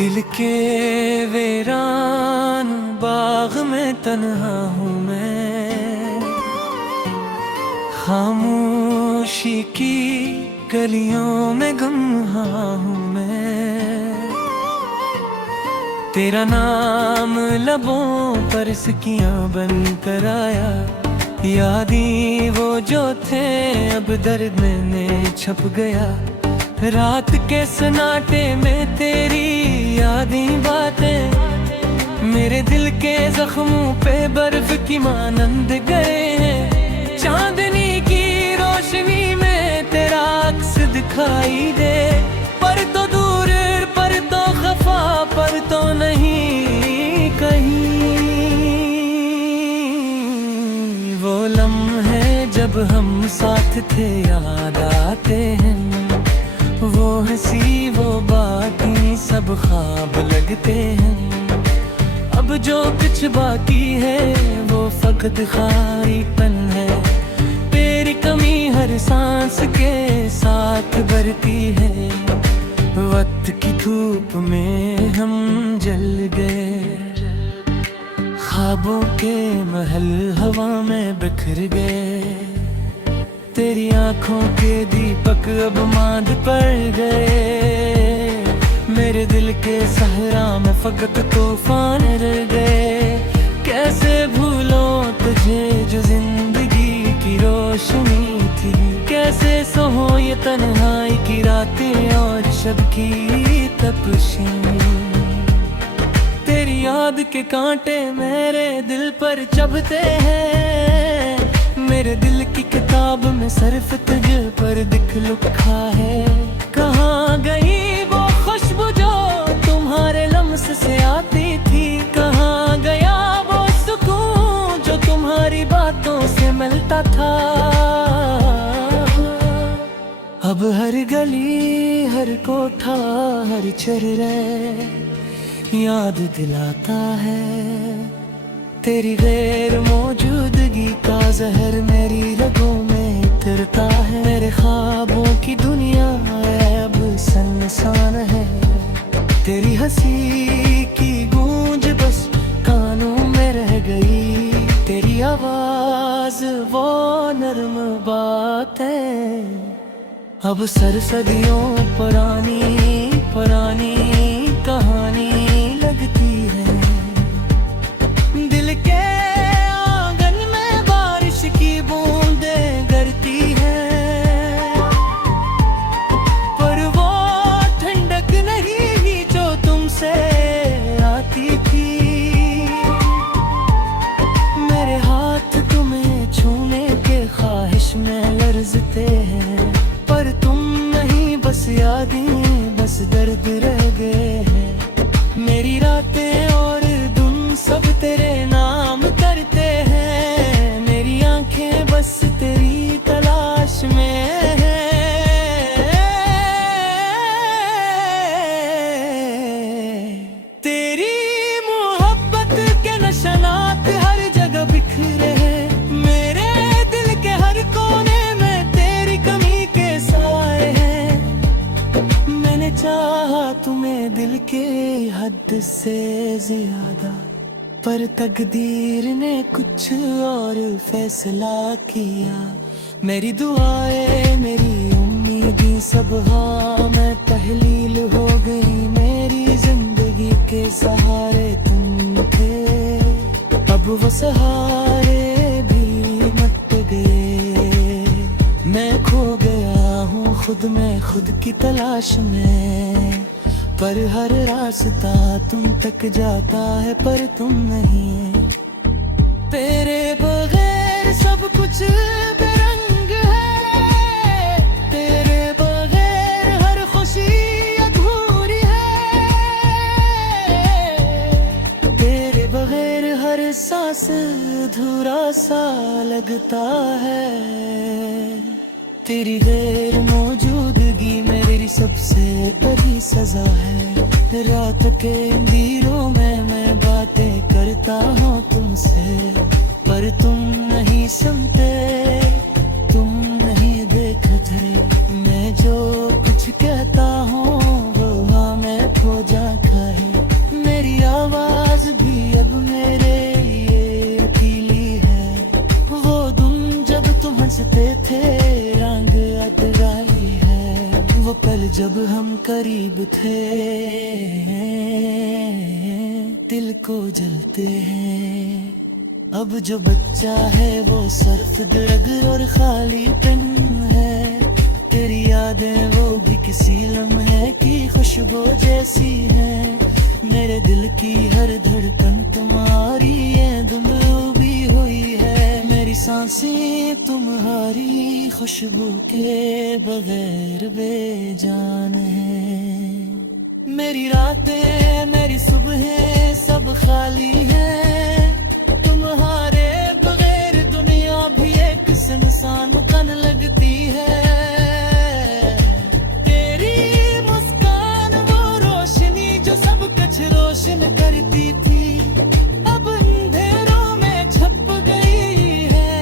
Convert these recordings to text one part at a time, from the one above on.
दिल के वीरान बाग में तन्हा हूँ मैं, खामोशी की गलियों में गुमहा हूँ मैं। तेरा नाम लबों पर सिकियां बन कर आया, यादें वो जो थे अब दर्द में छप गया। रात के सन्नाटे में तेरी यादें बातें मेरे दिल के जख्मों पे बर्फ की मानंद गए हैं। चांदनी की रोशनी में तेरा अक्स दिखाई दे, पर तो दूर पर तो खफा पर तो नहीं कहीं। वो लम्हे जब हम साथ थे याद आते हैं, वो हंसी वो बातें सब ख्वाब लगते हैं। अब जो कुछ बाकी है वो फकत खालीपन है, तेरी कमी हर सांस के साथ बढ़ती है। वक्त की धूप में हम जल गए, ख्वाबों के महल हवा में बिखर गए। तेरी आंखों के दीपक अब मांद पड़ गए, मेरे दिल के सहरा में फकत तूफान रह गए। कैसे भूलों तुझे जो जिंदगी की रोशनी थी, कैसे सहो ये तन्हाई की रातें और शब की तपशीं। तेरी याद के कांटे मेरे दिल पर चुभते हैं, मेरे दिल की किताब में सिर्फ तुझ पर दिख लिखा है। कहाँ गई वो खुशबू जो तुम्हारे लम्स से आती थी, कहाँ गया वो सुकून जो तुम्हारी बातों से मिलता था। अब हर गली हर कोठा हर चेहरे याद दिलाता है, तेरी गैर मौजूदगी का जहर मेरी रगों में उतरता है। मेरे ख्वाबों की दुनिया अब सुनसान है, तेरी हंसी की गूंज बस कानों में रह गई। तेरी आवाज वो नर्म बातें अब सदियों पुरानी पुरानी कहानी लगती है। दिल के आंगन में बारिश की बूंदें गिरती हैं, पर वो ठंडक नहीं जो तुमसे आती थी। मेरे हाथ तुम्हें छूने के ख्वाहिश में लरजते हैं, पर तुम नहीं बस यादें बस दर्द रह गए हैं। मेरी रातें और दिन सब तेरे नाम करते हैं, मेरी आंखें बस तेरी तलाश में है। तेरी मोहब्बत के निशानात हर जगह बिखरे हैं, मेरे दिल के हर कोने में तेरी कमी के साए हैं। मैंने चाहा तुम्हें दिल के हद से ज्यादा, पर तकदीर ने कुछ और फैसला किया। मेरी दुआएं मेरी उम्मीदें सब हाँ मैं तहलील हो गई, मेरी जिंदगी के सहारे तुम थे। अब वो सहारे भी मट गए, मैं खो गया हूँ खुद में खुद की तलाश में। पर हर रास्ता तुम तक जाता है पर तुम नहीं, तेरे बगैर सब कुछ बेरंग है। तेरे बगैर हर खुशी अधूरी है, तेरे बगैर हर सांस अधूरा सा लगता है। तेरी गैर मौजूदगी मेरी सबसे बड़ी सजा है। रात के अंधेरों में मैं बातें करता हूँ तुमसे, पर तुम नहीं सुनते, तुम नहीं देखते। मैं जो कुछ कहता हूँ वो हाँ मैं खो जाता है। पल जब हम करीब थे, दिल को जलते हैं। अब जो बच्चा है वो सर्फ दर्द और खाली पेन है। तेरी यादें वो भी किसी लम्हे की खुशबू जैसी है। मेरे दिल की हर धड़कन तुम्हारी ये डूबी हुई है। मेरी सांसें तुम्हारी खुशबू के बगैर बेजान है। मेरी रातें मेरी सुबहें सब खाली है। तुम्हारे बगैर दुनिया भी एक सुनसान कन लगती है। तेरी मुस्कान वो रोशनी जो सब कुछ रोशन करती थी, अब अंधेरों में छप गई है।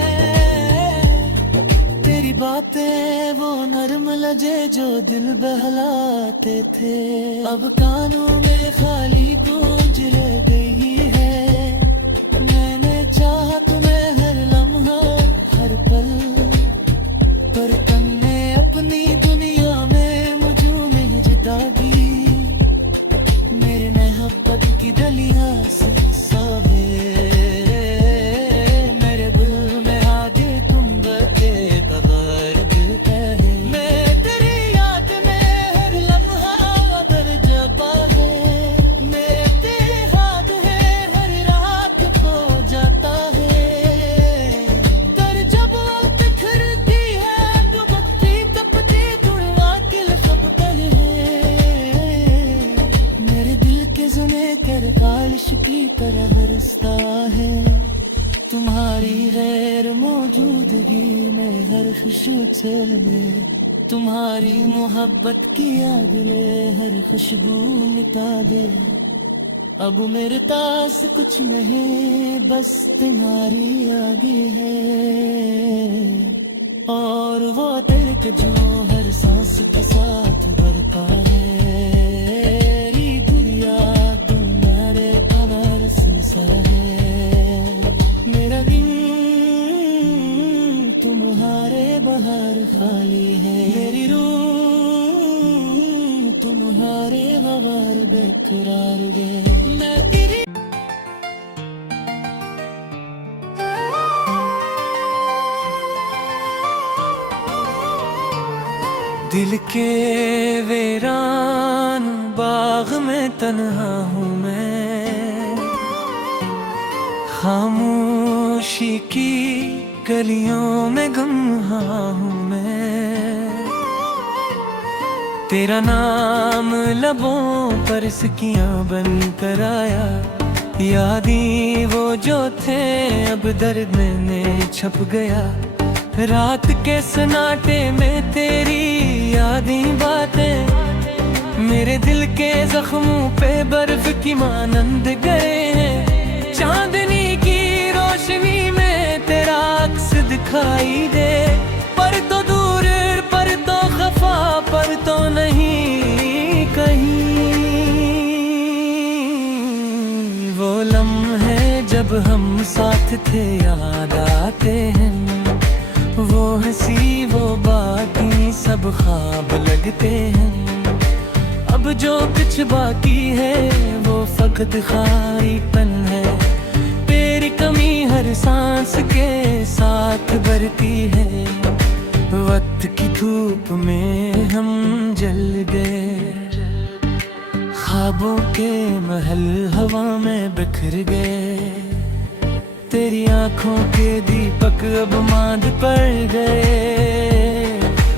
तेरी बातें वो नरम लजे जो दिल बहलाते थे, अब कानों में खाली गूंज रह गई है। मैंने चाहा तुम्हें हर लम्हा हर पल, पर तुमने अपनी दुनिया में मुझू में जुदा की। मेरे मोहब्बत की डलियां से सवेरे, मेरे दिल में आगे तुम बते बगैर दिल कहे। मैं तेरी याद में हर लम्हा दर जबा है। मैं तेरे हाथ है हर रात खो जाता है। तर जब बिखरती है तो बत्ती तपती दुआ दिल सब कहे। मेरे दिल के सुने कर बारिश की तरह बरसता है। तुम्हारी गैर मौजूदगी में हर खुशबू चले। तुम्हारी मोहब्बत की याद ले हर खुशबू मिटा दे। अब मेरे पास कुछ नहीं बस तुम्हारी आगे है। और वो दर्द जो हर सांस के साथ बढ़ता है। मेरी दुनिया तुम्हारे अवरस सा है। मेरा दिन तुम्हारे बाहर खाली है। मेरी रूह तुम्हारे बगैर बेकरार गए। मैं तेरी दिल के वीरान बाग में तन्हा हूँ मैं। खामोशी की गलियों में गुमहा हूँ मैं। तेरा नाम लबों पर सिकियां बन कर आया। यादें वो जो थे अब दर्द में छप गया। रात के सन्नाटे में तेरी यादें बातें मेरे दिल के जख्मों पे बर्फ की मानंद गए हैं। चांदनी की रोशनी में तेरा अक्स दिखाई दे। पर तो दूर पर तो खफा पर तो नहीं कहीं। वो लम्हे जब हम साथ थे याद आते हैं। वो हंसी वो बातें सब ख्वाब लगते हैं। अब जो कुछ बाकी है वो फकत खालीपन है। तेरी कमी हर सांस के साथ बढ़ती है। वक्त की धूप में हम जल गए। ख्वाबों के महल हवा में बिखर गए। तेरी आंखों के दीपक अब मांद पड़ गए।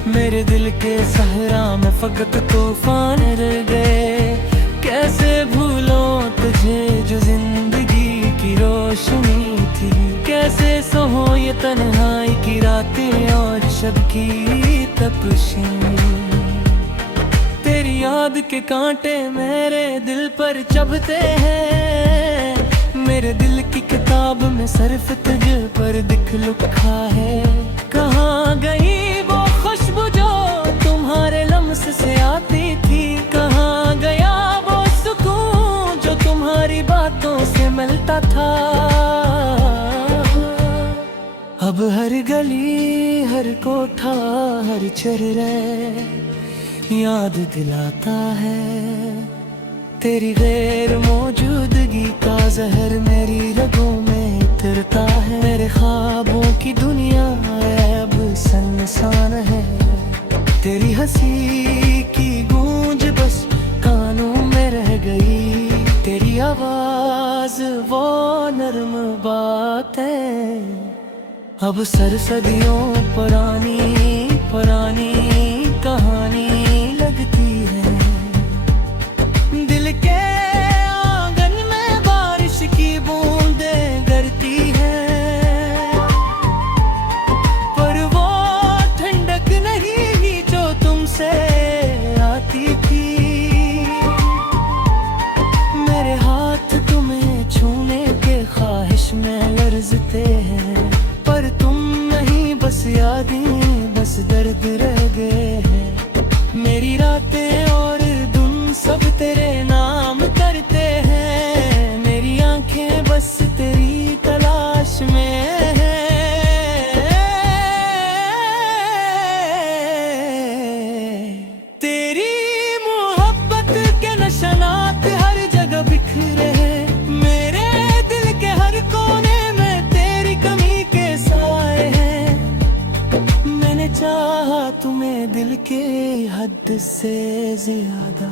मेरे दिल के सहरा में फकत तूफान रह गए। कैसे भूलो तुझे जो जिंदगी की रोशनी थी। कैसे सहो ये तन्हाई की रातें और शब की तपशीं। तेरी याद के कांटे मेरे दिल पर चुभते हैं। मेरे दिल की किताब में सिर्फ तुझ पर दिख लिखा है। कहाँ गई वो खुशबू जो तुम्हारे लम्स से आती थी। कहाँ गया वो सुकून जो तुम्हारी बातों से मिलता था। अब हर गली हर कोठा हर चर्रे याद दिलाता है। तेरी गैर मौजूदगी का जहर मेरी रगों में उतरता है। मेरे ख्वाबों की दुनिया अब सुनसान है। तेरी हंसी की गूंज बस कानों में रह गई। तेरी आवाज वो नर्म बात है। अब सदियों पुरानी पुरानी कहानी लगती है। दिल के आंगन में बारिश की बूंदें गिरती हैं, पर वो ठंडक नहीं जो तुमसे आती थी। मेरे हाथ तुम्हें छूने के ख्वाहिश में लरजते हैं, पर तुम नहीं बस यादें बस दर्द रह गए हैं। मेरी रातें और दिन सब तेरे नाम करते हैं। मेरी आंखें बस तेरी तलाश में है। तेरी मोहब्बत के निशानात हर जगह बिखरे हैं। मेरे दिल के हर कोने में तेरी कमी के साए हैं। मैंने चाहा तुम्हें दिल के हद से ज्यादा,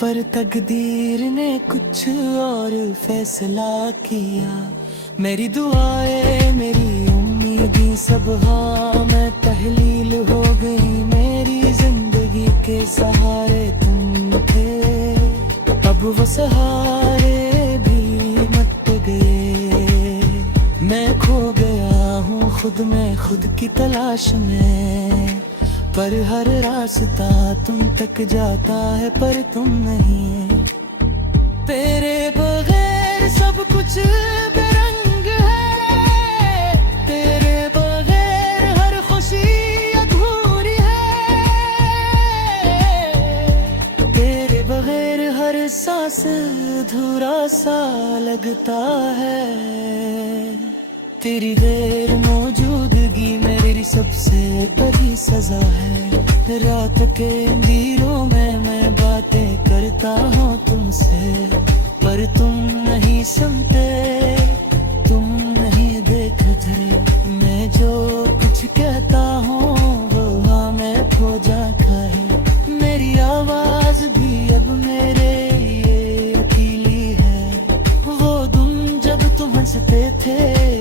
पर तकदीर ने कुछ और फैसला किया। मेरी दुआएं मेरी उम्मीदें सब हाँ में तहलील हो गई। मेरी जिंदगी के सहारे तुम थे, अब वो सहारे भी मट गए। मैं खो गया हूँ खुद में खुद की तलाश में, पर हर रास्ता तुम तक जाता है पर तुम नहीं। तेरे बगैर सब कुछ बेरंग है। तेरे बगैर हर खुशी अधूरी है। तेरे बगैर हर सांस अधूरा सा लगता है। तेरी गैर मौजूदगी मेरी सबसे बड़ी सजा है। रात के अंधेरों में मैं बातें करता हूँ तुमसे, पर तुम नहीं सुनते, तुम नहीं देखते। मैं जो कुछ कहता हूँ वो हाँ में खो जाता है। मेरी आवाज भी अब मेरे लिए अकेली है। वो तुम जब तुम हंसते थे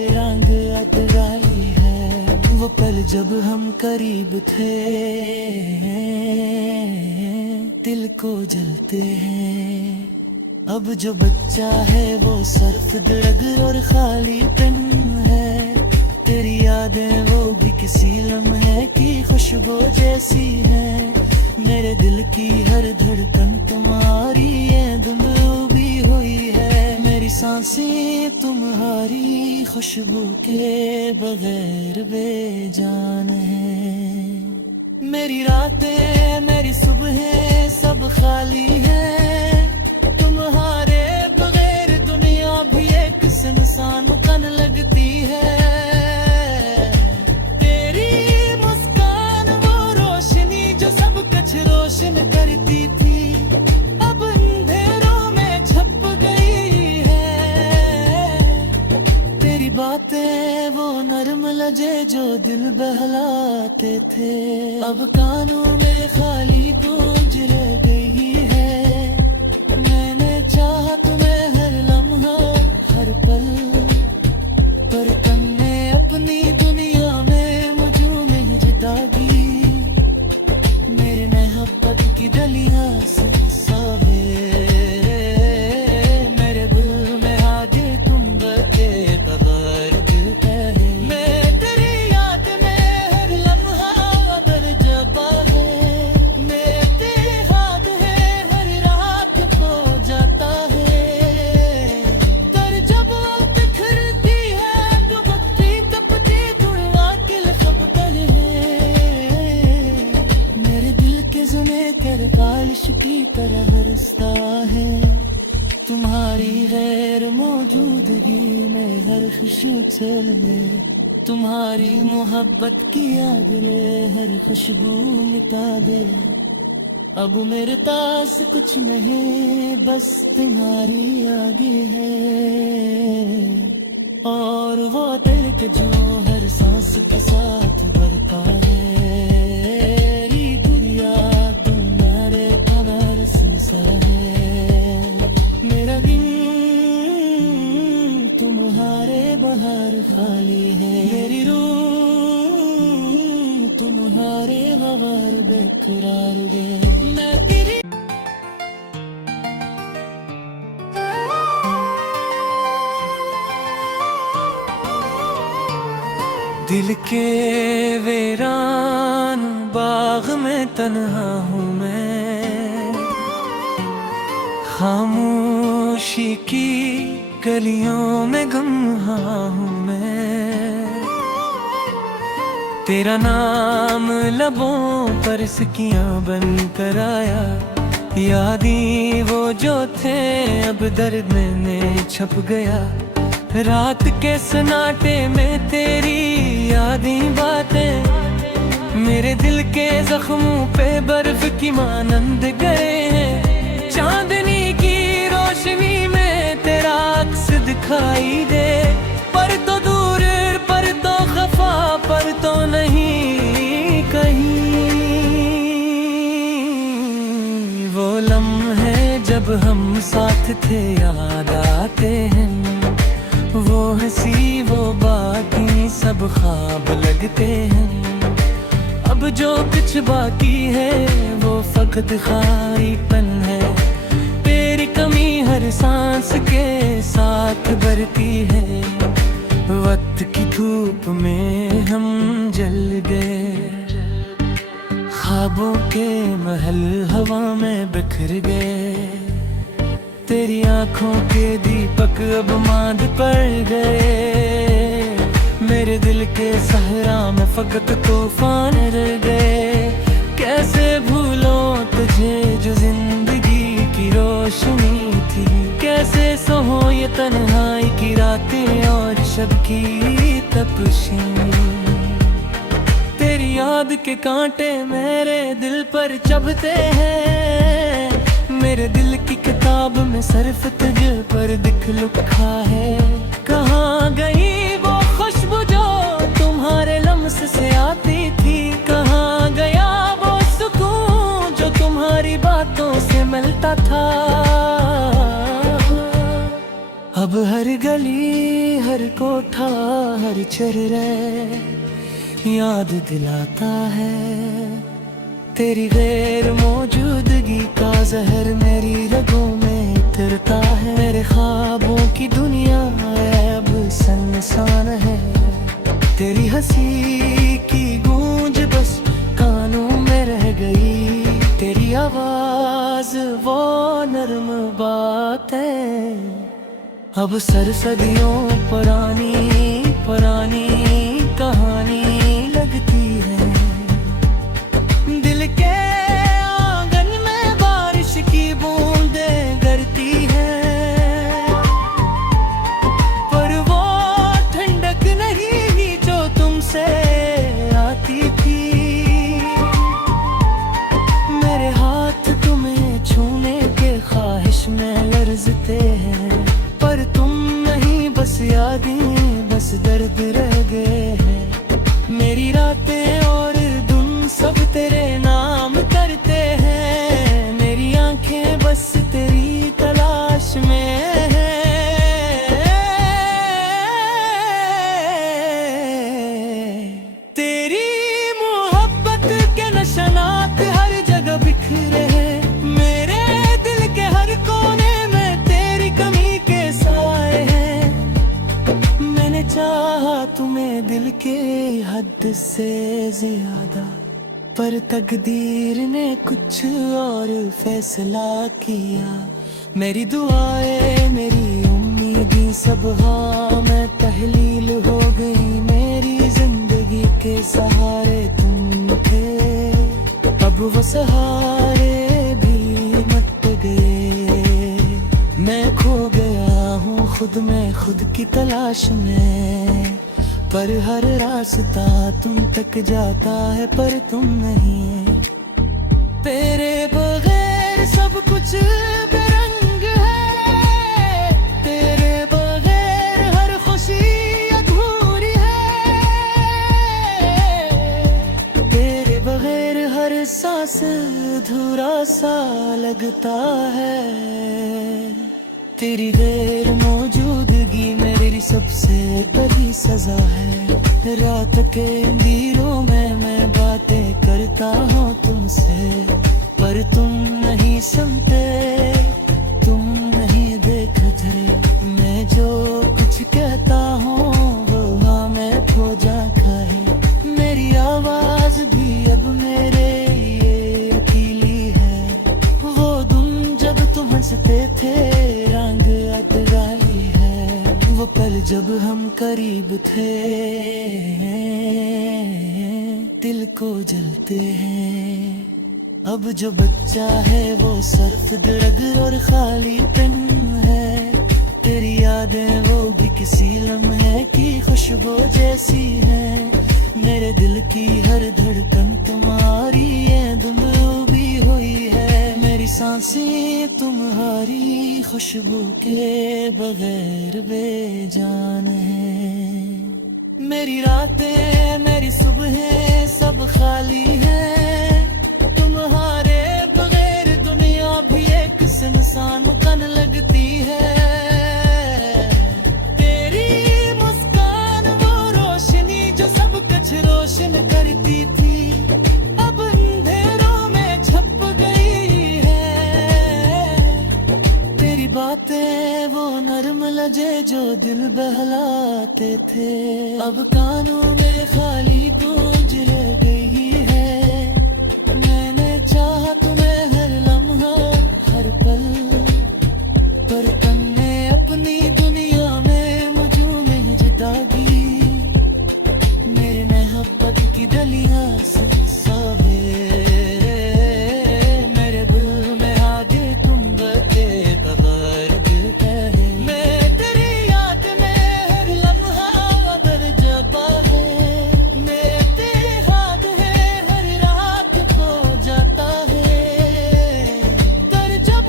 रंग अदगाई है। वो पल जब हम करीब थे दिल को जलते हैं। अब जो बच्चा है वो सर्फ दर्द और खाली पेन है। तेरी यादें वो भी किसी लम्हे की खुशबू जैसी है। मेरे दिल की हर धड़कन तुम्हारी धुन भी हुई है। मेरी सांसें तुम्हारी खुशबू के बगैर बेजान है। मेरी रातें मेरी सुबहें सब खाली हैं। तुम्हारे बगैर दुनिया भी एक सुनसान कन लगती है। तेरी मुस्कान वो रोशनी जो सब कुछ रोशन करती थी, अब अंधेरों में छप गई है। तेरी बातें वो नरम लजे जो दिल बहलाते थे, अब कानों में खाली गूंज रह गई है। मैंने चाहा तुम्हें हर लम्हा हर पल, पर तुमने अपनी दुनिया में मुझे नहीं जिता दी। मेरे मोहब्बत की डलियां सुनसान है। मेरे दिल में आगे तुम बते बगैर दिल है। मैं तेरी याद में हर लम्हा दर जबा है। मैं तेरे हाथ है हर रात खो जाता है। पर जब बिखरती है तो बत्ती तपती दुआ किल सब पर है। मेरे दिल के जुने कर बारिश की तरह बरसता है। तुम्हारी गैर मौजूदगी में हर खुशी चले। तुम्हारी मोहब्बत की याद ले हर खुशबू मिटा दे। अब मेरे पास कुछ नहीं, बस तुम्हारी आगे है। और वो दिल के जो हर सांस के साथ बढ़ता है। दुनिया तुम्हारे खबर सुनसा है। मेरा दिन तुम्हारे बाहर खाली है। मेरी रूह तुम्हारे हवार बेकरार गे। मैं तेरी दिल के वीरान बाग में तन्हा हूँ मैं। खामोशी की गलियों में गुमहा हूँ मैं। तेरा नाम लबों पर सिकियां बन कर आया। यादें वो जो थे अब दर्द में छप गया। रात के सन्नाटे में तेरी यादें बातें मेरे दिल के जख्मों पे बर्फ की मानंद गए हैं। चांदनी की रोशनी में तेरा अक्स दिखाई दे। पर तो दूर, पर तो खफा, पर तो नहीं कहीं। वो लम्हे जब हम साथ थे याद आते हैं। वो हंसी वो बाकी सब ख्वाब लगते हैं। अब जो कुछ बाकी है वो फकत खालीपन है। तेरी कमी हर सांस के साथ बढ़ती है। वक्त की धूप में हम जल गए। ख्वाबों के महल हवा में बिखर गए। तेरी आंखों के दीपक अब मांद पड़ गए। मेरे दिल के सहरा में फकत तूफान रह गए। कैसे भूलो तुझे जो जिंदगी की रोशनी थी। कैसे सहो ये तन्हाई की रातें और शब की तपशी। तेरी याद के कांटे मेरे दिल पर चुभते हैं। मेरे दिल की किताब में सिर्फ तुझ पर दिख लिखा है। कहाँ गई वो खुशबू जो तुम्हारे लम्स से आती थी। कहाँ गया वो सुकून जो तुम्हारी बातों से मिलता था। अब हर गली हर कोठा हर चेहरे याद दिलाता है। तेरी गैर मौजूदगी का जहर मेरी रगों में उतरता है। मेरे ख्वाबों की दुनिया अब सुनसान है। तेरी हंसी की गूंज बस कानों में रह गई। तेरी आवाज वो नर्म बात है। अब सदियों पुरानी पुरानी कहानी लगती है। दिल के आंगन में बारिश की बूंदें गिरती हैं। पर वो ठंडक नहीं जो तुमसे आती थी। मेरे हाथ तुम्हें छूने के ख्वाहिश में लरजते हैं। पर तुम नहीं, बस यादें, बस दर्द रह गए हैं। मेरी रातें और दिन सब तेरे नाम करते हैं। मेरी आंखें बस तेरी तलाश में है। तेरी मोहब्बत के निशानात हर जगह बिखरे हैं। मेरे दिल के हर कोने में तेरी कमी के साए हैं। मैंने चाहा तुम्हें दिल के हद से ज्यादा, पर तकदीर ने कुछ और फैसला किया। मेरी दुआएं मेरी उम्मीदें सब हाँ में तहलील हो गई। मेरी जिंदगी के सहारे तुम थे। अब वो सहारे भी मट गए। मैं खो गया हूँ खुद में, खुद की तलाश में। पर हर रास्ता तुम तक जाता है, पर तुम नहीं। तेरे बगैर सब कुछ बेरंग है, तेरे बगैर हर खुशी अधूरी है, तेरे बगैर हर सांस अधूरा सा लगता है। तेरी गैर मौजूदगी मेरी सबसे बड़ी सजा है। रात के अंधेरों में मैं बातें करता हूँ तुमसे, पर तुम नहीं सुनते, तुम नहीं देखते। मैं जो कुछ कहता हूँ वो हाँ में खो जाता है। मेरी आवाज भी अब मेरे ये अकेली है। वो तुम जब तुम हंसते थे रंग अटगाई है। वो पल जब हम करीब थे दिल को जलते हैं। अब जो बच्चा है वो सर्फ दर्द और खाली पेन है। तेरी यादें वो भी किसी लम्हे की खुशबू जैसी है। मेरे दिल की हर धड़कन तुम्हारी ये धुंधली हुई है। मेरी सांसें तुम्हारी खुशबू के बगैर बेजान है। मेरी रातें मेरी सुबहें सब खाली है। तुम्हारे बगैर दुनिया भी एक सुनसान कन लगती है। तेरी मुस्कान वो रोशनी जो सब कुछ रोशन करती थी अब अंधेरों में छप गई है। तेरी बातें वो नरम लजे जो दिल बहलाते थे अब कानों में खाली गूंज रह गई है। मैंने चाहा तुम्हें हर लम्हा हर पल, पर तुमने अपनी दुनिया में मुझे नहीं जता दी। मेरे मोहब्बत की डलियां सवेरे मेरे दिल में आगे तुम बते बगैर है। मैं तेरी याद में हर लम्हा अगर जबा है। मैं तेरे हाथ है हर रात खो जाता है। तर जब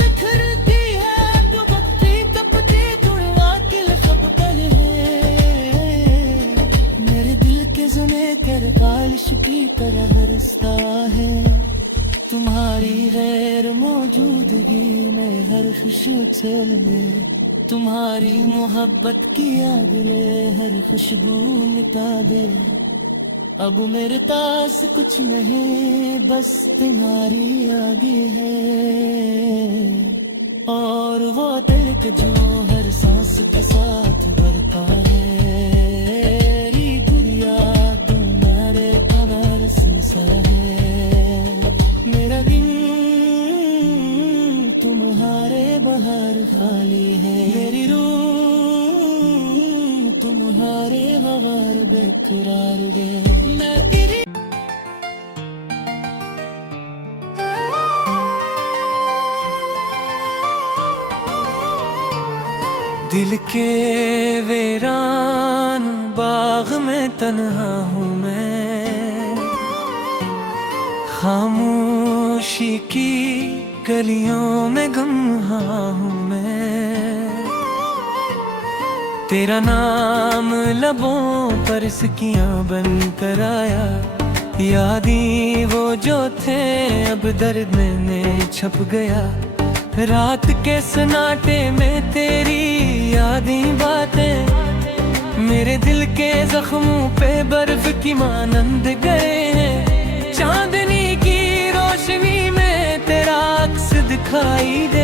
बिखरती है तो बत्ती तपती दुआ के लब पर है। मेरे दिल के जुने कर बारिश की तरह बरसता है। तुम्हारी गैर मौजूदगी में हर खुशी चल में तुम्हारी मोहब्बत की याद ले हर खुशबू मिटा दे। अब मेरे पास कुछ नहीं बस तुम्हारी यादें है। और वो दर्द जो हर सांस के साथ बढ़ता है। दुनिया तुम्हारे खबर सा है। मेरा दिन तुम्हारे बाहर खाली है। मेरी रूह तुम्हारे बगैर बेकरार गए। मैं तेरी दिल के वीरान बाग में तन्हा हूँ मैं। खामोशी की गलियों में गम्हा हूँ मैं। तेरा नाम लबों पर सिकियां बन कर आया। यादें वो जो थे अब दर्द में छप गया। रात के सन्नाटे में तेरी यादें बातें मेरे दिल के जख्मों पे बर्फ की मानंद गए हैं। चांदनी की रोशनी में तेरा अक्स दिखाई दे।